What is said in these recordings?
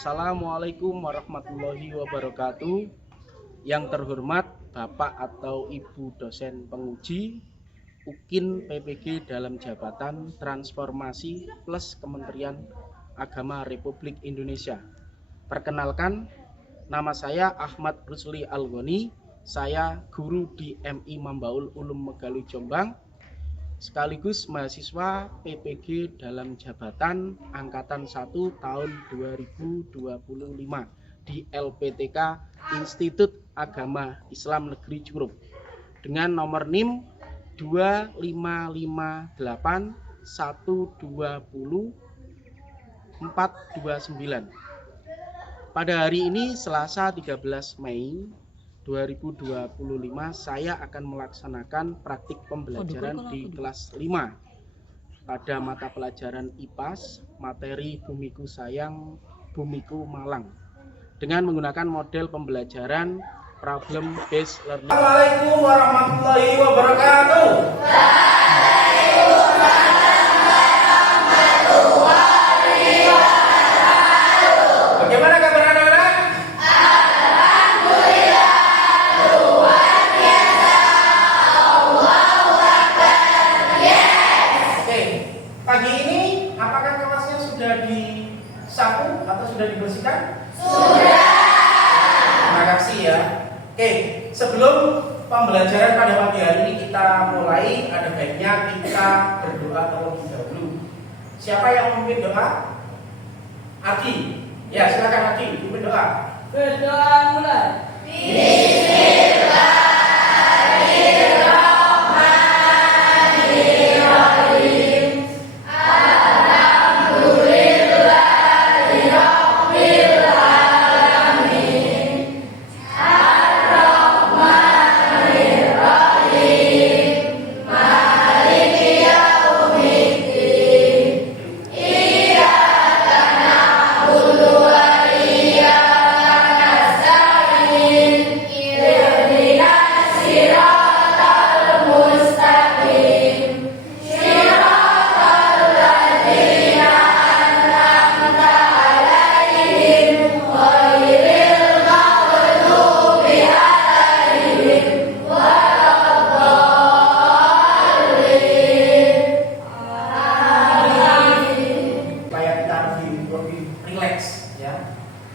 Assalamualaikum warahmatullahi wabarakatuh. Yang terhormat Bapak atau Ibu dosen penguji UKIN PPG dalam jabatan Transformasi plus Kementerian Agama Republik Indonesia. Perkenalkan, nama saya Ahmad Rusli Algoni. Saya guru di MI Mambaul Ulum Megalu Jombang, sekaligus mahasiswa PPG dalam jabatan Angkatan 1 tahun 2025 di LPTK Institut Agama Islam Negeri Curup dengan nomor NIM 2558120 429. Pada hari ini Selasa 13 Mei 2025 saya akan melaksanakan praktik pembelajaran di kelas 5 pada mata pelajaran IPAS materi Bumiku Sayang, Bumiku Malang dengan menggunakan model pembelajaran problem based learning. Assalamualaikum warahmatullahi wabarakatuh. Bagaimana kabar anak-anak? Pagi ini apakah kelasnya sudah disapu atau sudah dibersihkan? Sudah. Terima kasih ya. Oke, sebelum pembelajaran pada pagi hari ini kita mulai, ada baiknya kita berdoa terlebih dahulu. Siapa yang memimpin doa? Adi. Ya, silakan Adi, memimpin doa. Berdoa mulai.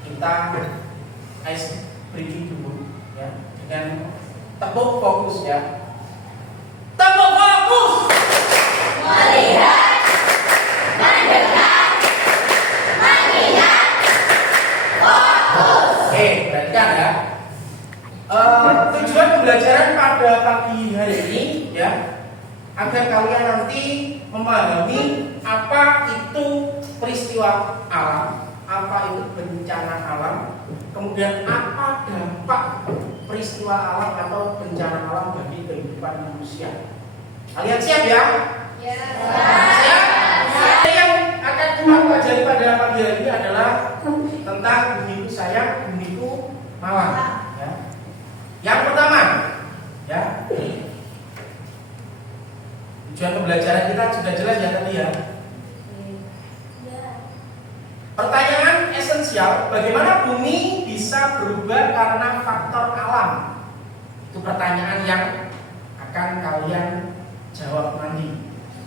Kita ice breathing dulu ya, dengan tepuk fokus ya. Tepuk fokus. Melihat, mendengar, mengingat, fokus. Oke, perhatikan ya. Tujuan pembelajaran pada pagi hari ini ya, agar kalian nanti memahami apa itu peristiwa alam, apa itu bencana alam, kemudian apa dampak peristiwa alam atau bencana alam bagi kehidupan manusia. Kalian siap ya? Ya. Siap? Yang akan kita pelajari pada pagi hari ini adalah tentang Bumiku Sayang, Bumiku Malang. Ya. Yang pertama, ya. Tujuan pembelajaran kita sudah jelas ya tadi ya. Pertanyaan esensial, bagaimana bumi bisa berubah karena faktor alam? Itu pertanyaan yang akan kalian jawab nanti.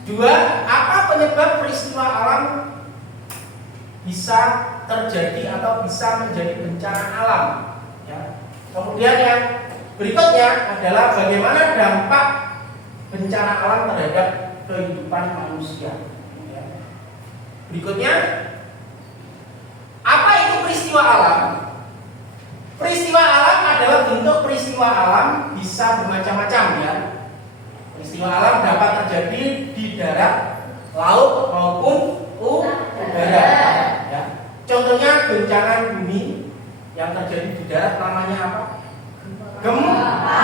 Dua, apa penyebab peristiwa alam bisa terjadi atau bisa menjadi bencana alam? Ya. Kemudian yang berikutnya adalah bagaimana dampak bencana alam terhadap kehidupan manusia. Ya. Berikutnya, apa itu peristiwa alam? Peristiwa alam adalah bentuk peristiwa alam bisa bermacam-macam ya. Peristiwa alam dapat terjadi di darat, laut maupun udara. Ya. Contohnya bencana bumi yang terjadi di darat namanya apa? Gempa.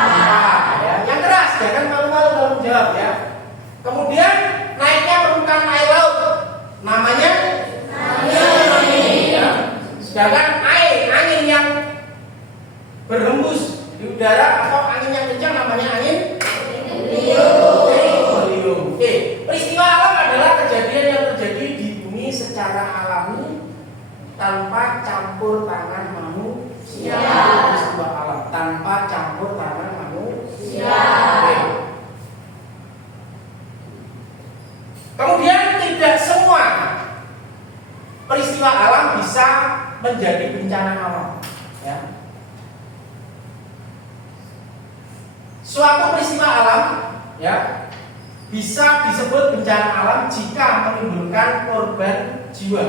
Ya. Yang keras, jangan malu-malu kalau menjawab ya. Kemudian naiknya permukaan air laut namanya sedangkan angin yang berhembus di udara atau angin yang kencang namanya angin beliung. Oke, peristiwa alam adalah kejadian yang terjadi di bumi secara alami tanpa campur menjadi bencana alam. Ya. Suatu peristiwa alam, ya, bisa disebut bencana alam jika menimbulkan korban jiwa,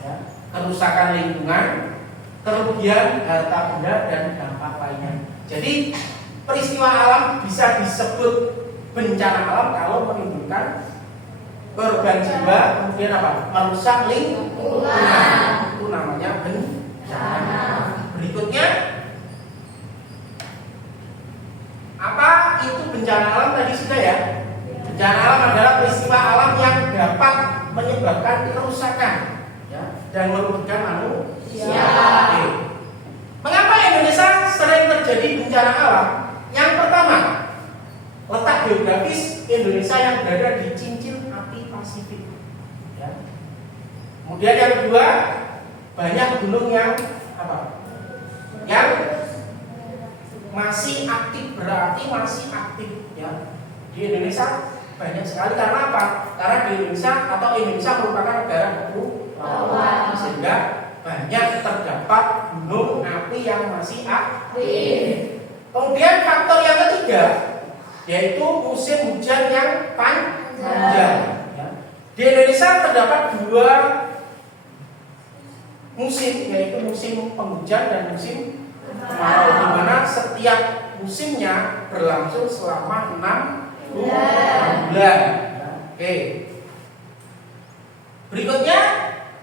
ya, kerusakan lingkungan, kerugian harta benda dan dampak lainnya. Jadi peristiwa alam bisa disebut bencana alam kalau menimbulkan korban jiwa, kemudian apa? Merusak lingkungan. Itu namanya bencana. Berikutnya, apa itu bencana alam tadi sudah ya? Bencana alam adalah peristiwa alam yang dapat menyebabkan kerusakan, ya, dan merugikan manusia. Oke. Mengapa Indonesia sering terjadi bencana alam? Yang pertama, letak geografis Indonesia yang berada di cincin api Pasifik. Ya. Kemudian yang kedua, banyak gunung yang apa? Yang masih aktif, berarti masih aktif, ya. Di Indonesia banyak sekali, karena apa? Karena di Indonesia atau Indonesia merupakan negara kepulauan, sehingga banyak terdapat gunung api yang masih aktif. Kemudian faktor yang ketiga yaitu musim hujan yang panjang. Ya. Di Indonesia terdapat dua musim, yaitu musim penghujan dan musim kemarau, di mana setiap musimnya berlangsung selama 6 bulan. Oke. Berikutnya,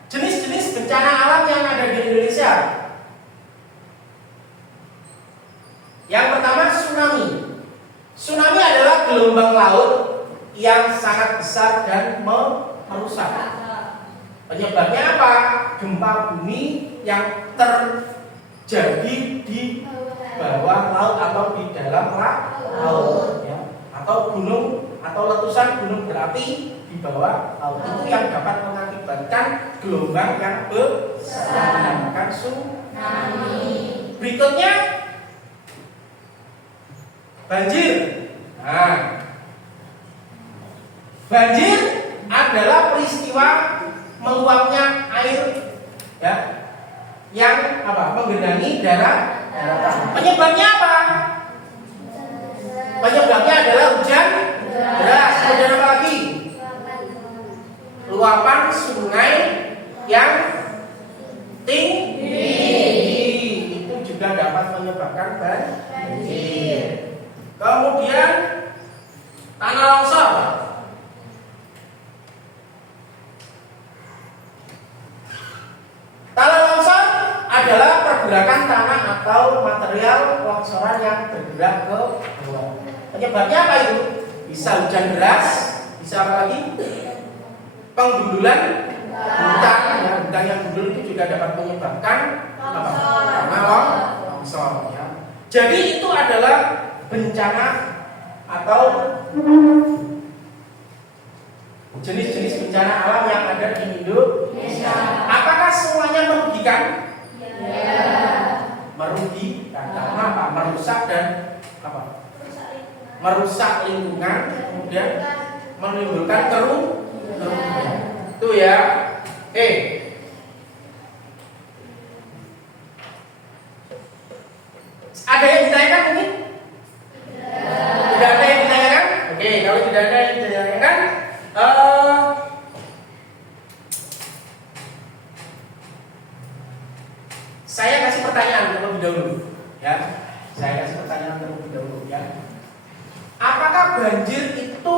jenis-jenis bencana alam yang ada di Indonesia. Yang pertama, tsunami. Tsunami adalah gelombang laut yang sangat besar dan merusak. Penyebabnya apa? Gempa bumi yang terjadi di bawah laut atau di dalam laut, ya. Atau gunung atau letusan gunung berapi di bawah laut, itu yang dapat mengakibatkan gelombang yang besar, dinamakan tsunami. Berikutnya, banjir. Nah, banjir adalah peristiwa meluapnya air, ya, yang apa? Menggenangi daratan. Penyebabnya apa? Penyebabnya adalah hujan deras. Kemudian apa lagi? Luapan sungai yang tinggi. Itu juga dapat menyebabkan banjir. Kemudian tanah longsor. Tanah longsor adalah pergerakan tanah atau material longsoran yang bergerak ke bawah. Penyebabnya apa itu? Bisa hujan deras, bisa apa lagi? Penggundulan hutan, ya, hutan yang gundul itu juga dapat menyebabkan tanah longsor. Ya. Jadi itu adalah bencana atau jenis-jenis bencana alam yang ada di Indonesia. Apakah semuanya merugikan? Ya. Merugikan karena apa? Merusak dan apa? Merusak lingkungan, kemudian menimbulkan kerugian. Itu ya. Oke. Ada yang ditanyakan mungkin? Tidak ada yang ditanyakan? Oke, kalau tidak ada yang ditanyakan, saya kasih pertanyaan terlebih dahulu, ya. Saya kasih pertanyaan terlebih dahulu, ya. Apakah banjir itu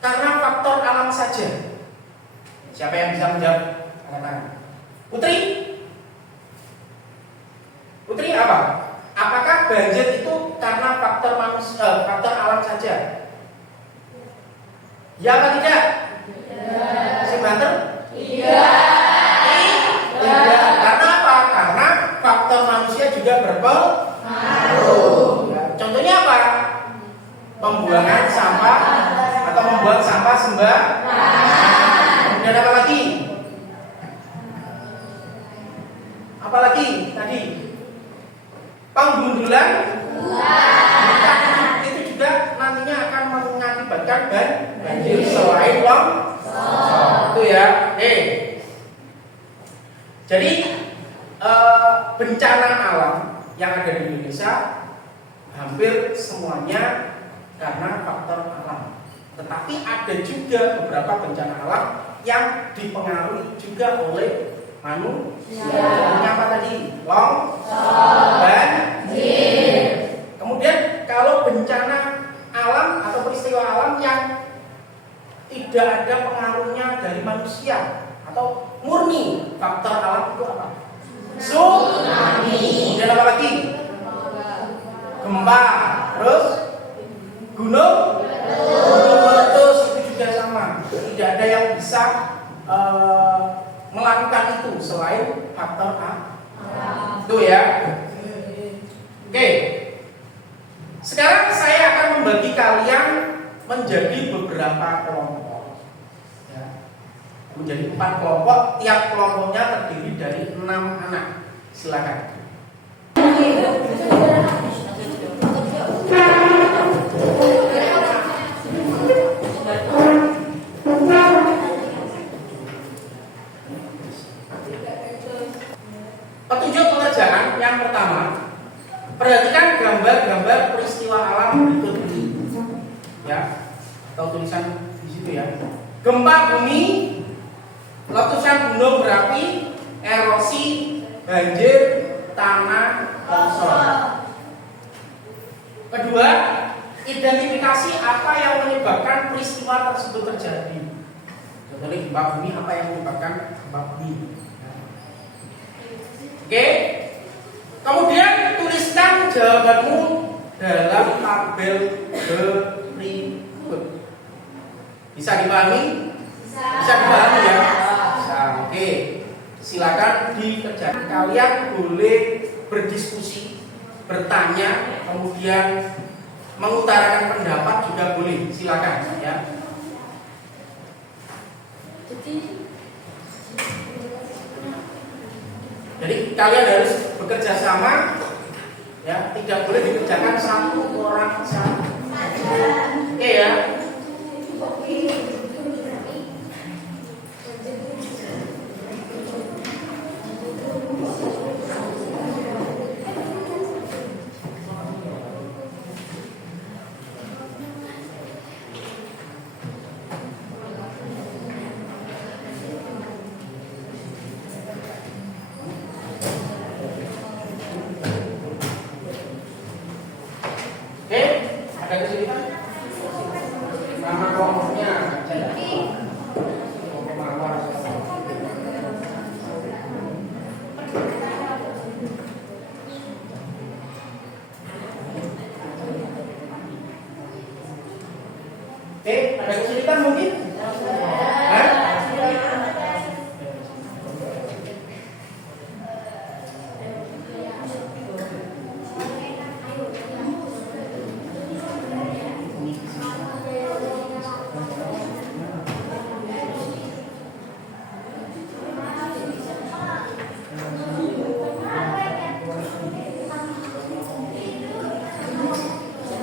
karena faktor alam saja? Siapa yang bisa menjawab? Angkat tangan. Putri? Putri apa? Apakah banjir itu karena faktor manusia, faktor alam saja? Ya atau tidak? Tidak. Si Banter? Tidak. Tidak. Karena apa? Karena faktor manusia juga berpengaruh. Ya. Contohnya apa? Pembuangan sampah atau membuang sampah sembarangan. Kemudian apa lagi? Apa lagi tadi? Penggundulan hutan itu juga nantinya akan mengakibatkan banjir selain longsor. Itu ya. Jadi bencana alam yang ada di Indonesia hampir semuanya karena faktor alam. Tetapi ada juga beberapa bencana alam yang dipengaruhi juga oleh manusia. Contohnya apa tadi? Banjir. Kemudian kalau bencana alam atau peristiwa alam yang tidak ada pengaruhnya dari manusia atau murni faktor alam itu apa? Tsunami. Kemudian apa lagi? Gempa. Terus gunung meletus, itu juga sama. Tidak ada yang bisa melakukan itu selain faktor alam. Itu ya. Oke. Sekarang saya akan membagi kalian menjadi beberapa kelompok. Ya. Menjadi 4 kelompok. Tiap kelompoknya terdiri dari 6 anak. Silakan. Petunjuk pengerjaan yang pertama, perhatikan gambar-gambar peristiwa alam berikut ini, ya, atau tulisan di situ ya. Gempa bumi, letusan gunung berapi, erosi, banjir, tanah longsor. Kedua, identifikasi apa yang menyebabkan peristiwa tersebut terjadi. Contohnya gempa bumi, apa yang menyebabkan gempa bumi. Oke. Kemudian tuliskan jawabanmu dalam tabel berikut. Bisa dipahami? Bisa dipahami ya? Bisa. Oke. Silakan dikerjakan. Kalian boleh berdiskusi, bertanya, kemudian mengutarakan pendapat juga boleh. Silakan ya. Jadi kalian harus bekerja sama, ya, tidak boleh dikerjakan satu orang saja. Oke ya. Ada kesulitan? Nama kelompoknya saja. Kelompok mawar. Oke, ada kesulitan mungkin? Hah?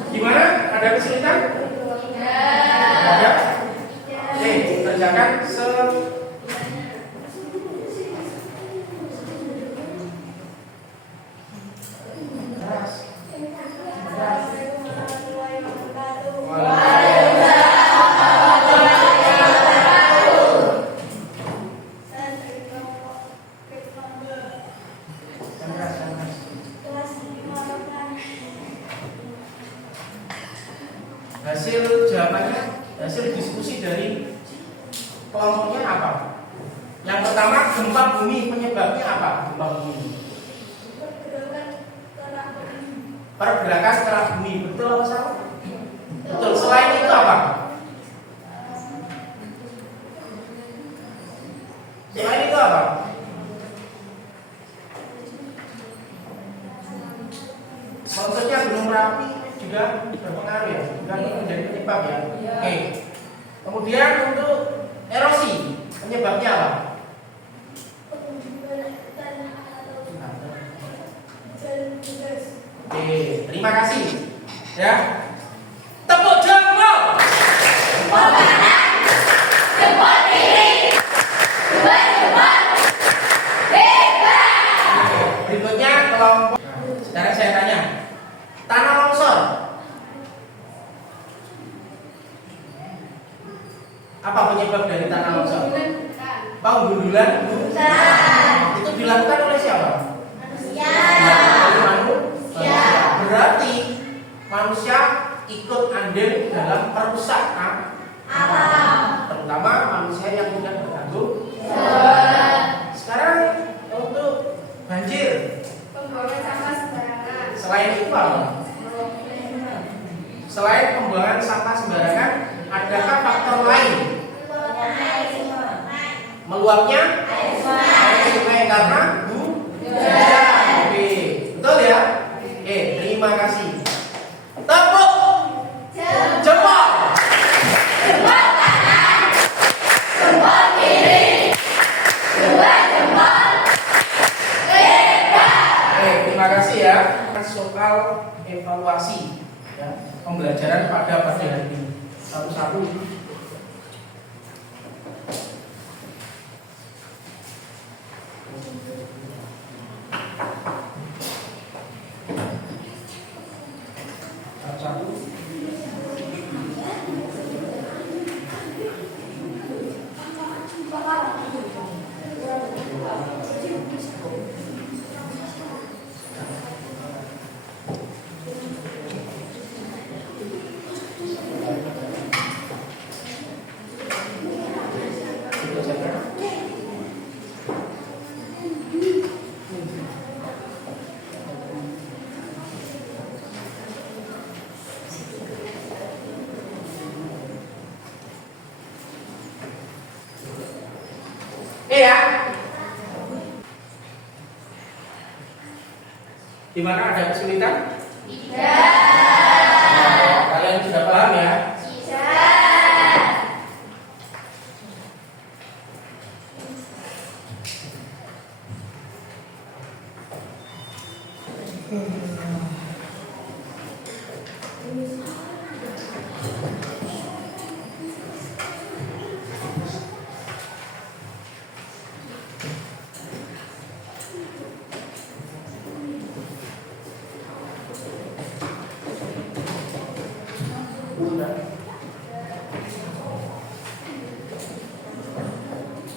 Gimana? Ada kesulitan? Ada? Oke, kerjakan hasil jawabannya, hasil diskusi dari kelompoknya apa? Yang pertama, gempa bumi, penyebabnya apa? Gempa bumi, pergerakan kerak bumi. Betul apa salah? Betul. Selain itu apa? Selain itu apa? Maksudnya gunung berapi juga berpengaruh ya, juga menjadi penyebab ya. Oke. Kemudian untuk erosi, penyebabnya apa? Oke, terima kasih. Ya. Tepuk jempol. Jempol kanan, jempol kiri, dua jempol. Tanah longsor. Apa penyebab dari tanah longsor? Penggundulan itu dilakukan oleh siapa? Manusia. Oleh manusia. Berarti manusia ikut andil dalam perusakan Alam. terutama manusia yang tidak bertanggung. Sekarang untuk banjir, Pembuangan sampah sembarangan. selain itu apa? Selain pembuangan sampah sembarangan, adakah faktor lain? Meluapnya air sungai karena hujan. Oke, betul ya? Oke, terima kasih. Tepuk jempol. Jempol kanan, jempol kiri, dua jempol. Oke, terima kasih ya. Soal evaluasi ya, pembelajaran pada pagi hari ini. Satu-satu. Satu-satu. Ya. Di mana ada kesulitan? Tidak. Kalian sudah paham ya? Tidak.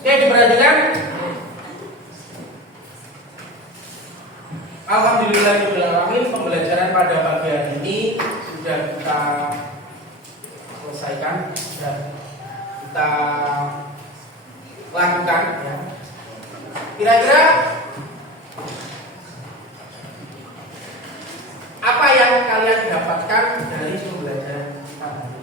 Oke, diperhatikan. Alhamdulillahirobbilalamin, pembelajaran pada pagi hari ini sudah kita selesaikan, sudah kita lakukan ya. Kira-kira apa yang kalian dapatkan dari pembelajaran kita hari ini?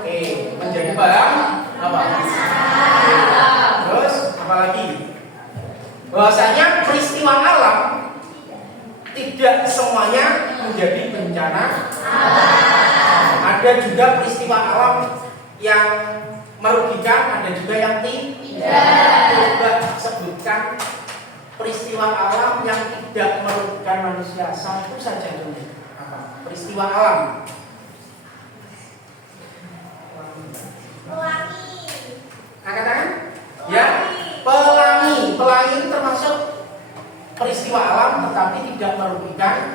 Oke, menjadi paham apa? Terus apa lagi? Bahwasanya peristiwa alam tidak semuanya menjadi bencana. Ada juga peristiwa alam yang merugikan, ada juga yang tidak. Coba sebutkan peristiwa alam yang tidak merugikan manusia. Satu saja dulu. Apa? Peristiwa alam. Pelangi. Angkat tangan. Ya, pelangi. Pelangi itu termasuk peristiwa alam tetapi tidak merugikan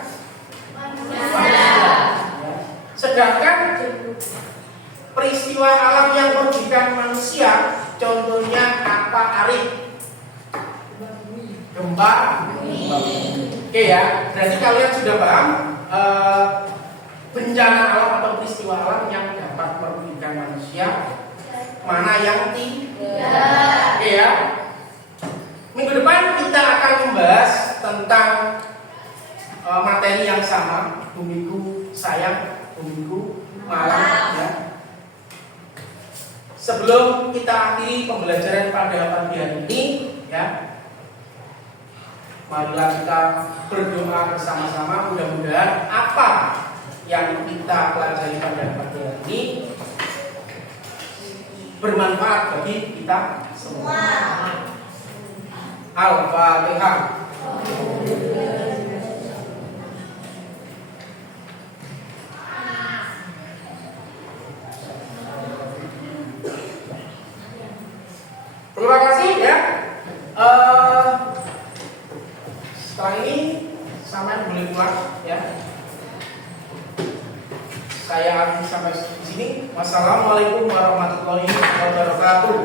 manusia. Ya. Sedangkan peristiwa alam yang merugikan manusia, contohnya apa, Arif? Gempa. Oke ya, berarti kalian sudah paham bencana alam atau peristiwa alam yang dapat merugikan manusia, mana yang tidak. Oke ya. Minggu depan kita akan membahas tentang materi yang sama, bumiku sayang, bumiku malam ya. Sebelum kita akhiri pembelajaran pada pagi hari ini ya, marilah kita berdoa bersama-sama, mudah-mudahan apa yang kita pelajari pada pagi hari ini bermanfaat bagi kita semua. Al-Fatihah. Terima kasih ya. pulang ya. Saya akan sampai di sini. Wassalamualaikum warahmatullahi wabarakatuh.